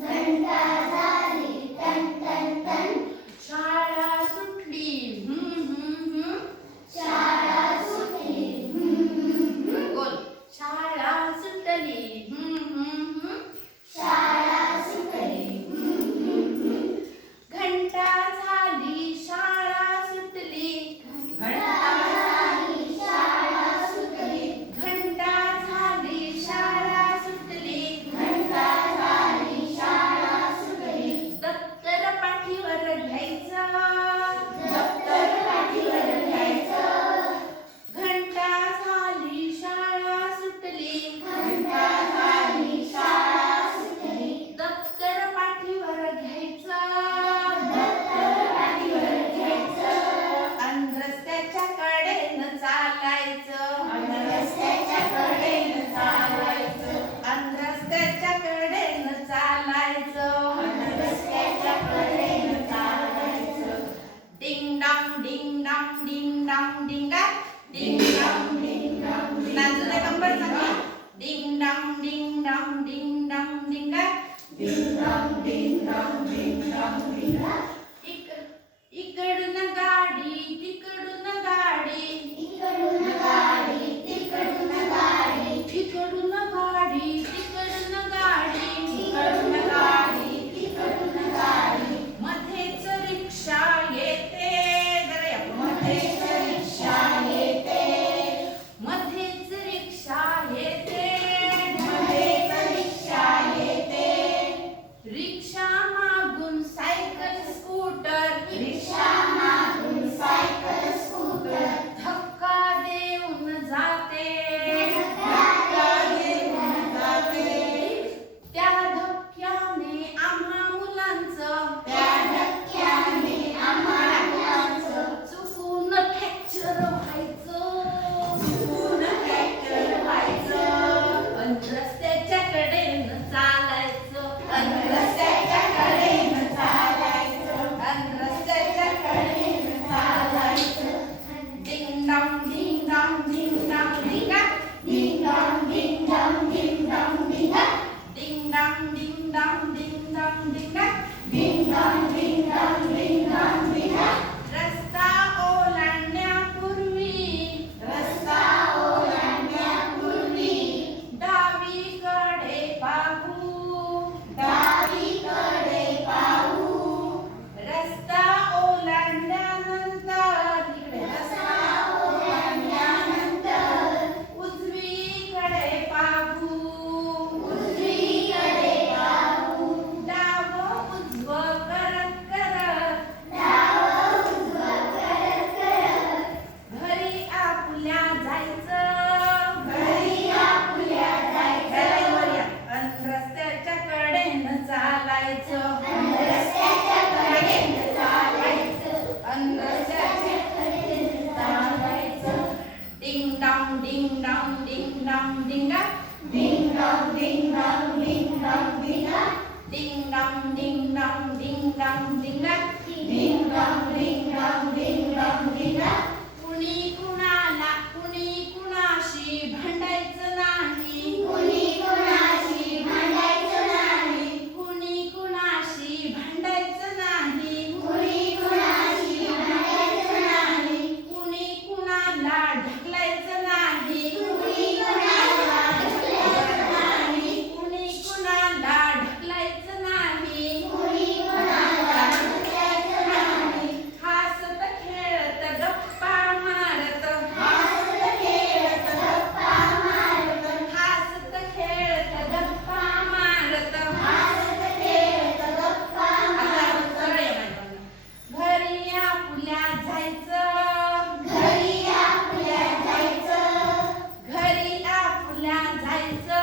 घंटा झाली ton ton ton. शाळा सुटली शाळा सुटली बोल. शाळा सुटली शाळा सुटली. घंटा झाली शाळा सुटली. घंटा झाली शाळा सुटली. घंटा झाली शाळा सुटली. घंटा झाली शाळा सुटली. दप्तर पाठीवर घ्यायचं. दप्तर पाठीवर घ्यायचं. घंटा झाली शाळा सुटली. घंटा झाली शाळा सुटली. दप्तर पाठीवर घ्यायचं. दप्तर पाठीवर घ्यायचं. अन रस्त्याच्या कडेनं चालायचं. रस्त्याच्या कडेनं चालायचं. अन रस्त्याच्या कडेनं चालायचं. रस्त्याच्या कडेनं चालायचं. Ding dong ding dong ding dong डिंगा. Ding dong ding dong ding नाचू दे कंबर चांगली. Ding dong ding dong ding dong डिंगा. Ding dong ding dong ding dong डिंगा. इकडून गाडी तिकडून गाडी. इकडून गाडी तिकडून गाडी. इकडून गाडी तिकडून गाडी. इकडून गाडी तिकडून गाडी. मध्येच रिक्षा येते. जरा या. मध्येच रिक्षा येते. मध्येच रिक्षा येते. मध्येच रिक्षा येते. रिक्षा मागून सायकल स्कूटर. रिक्षा मागून सायकल स्कूटर. धक्का देऊन जाते. धक्का देऊन जाते. त्या धक्क्याने आम्हा मुलांचं. त्या धक्क्याने आम्हा मुलांचं. चुकून फ्रॅक्चर व्हायचं. चुकून फ्रॅक्चर व्हायचं. अन रस्त्याच्या कडेनं चालायचं. अन रस्त्याच्या कडेनं चालायचं. अन रस्त्याच्या कडेनं चालायचं. Ding dong ding dong ding dong डिंगा. Ding dong ding dong ding dong डिंगा. Ding dong ding dong ding dong डिंगा. Ding dong ding dong ding dong डिंगा. रस्ता ओलांडण्यापूर्वी. रस्ता ओलांडण्यापूर्वी. डावीकडे पाहू. डावीकडे पाहू. रस्ता ओलांडल्यानंतर इकडे रस्ता ओलांडल्यानंतर उजवीकडे पाहू. उजवीकडे पाहू. डावं उजवं करत करत डावं उजवं करत करत घरी आपल्या जायचं. घरी आपल्या जायचं. अन रस्त्याच्या कडेनं चालायचं. रस्त्याच्या कडेनं चालायचं. अन रस्त्याच्या कडेनं चालायचं. Ding dong ding dong ding dong डिंगा. Ding dong ding dong ding dong डिंगा. Ding dong ding dong ding dong डिंगा. Ding dong ding dong ding dong डिंगा. कुणी कुणाशी भांडायचं नाही. कुणी कुणाशी भांडायचं नाही. कुणी कुणाशी भांडायचं नाही. कुणी कुणाशी भांडायचं नाही. कुणी कुणाला ढकलायचं नाही. कुणी कुणाला ढकलायचं नाही. कुणी कुणाला ढकलायचं नाही. कुणी कुणाला ढकलायचं नाही. हसत खेळत गप्पा मारत. हसत खेळत गप्पा मारत. हसत खेळत गप्पा मारत. हसत खेळत गप्पा आता मारत. सरळ या बाजूला. घरी आपल्या जायचं. घरी आपल्या जायचं. घरी आपल्या जायचं.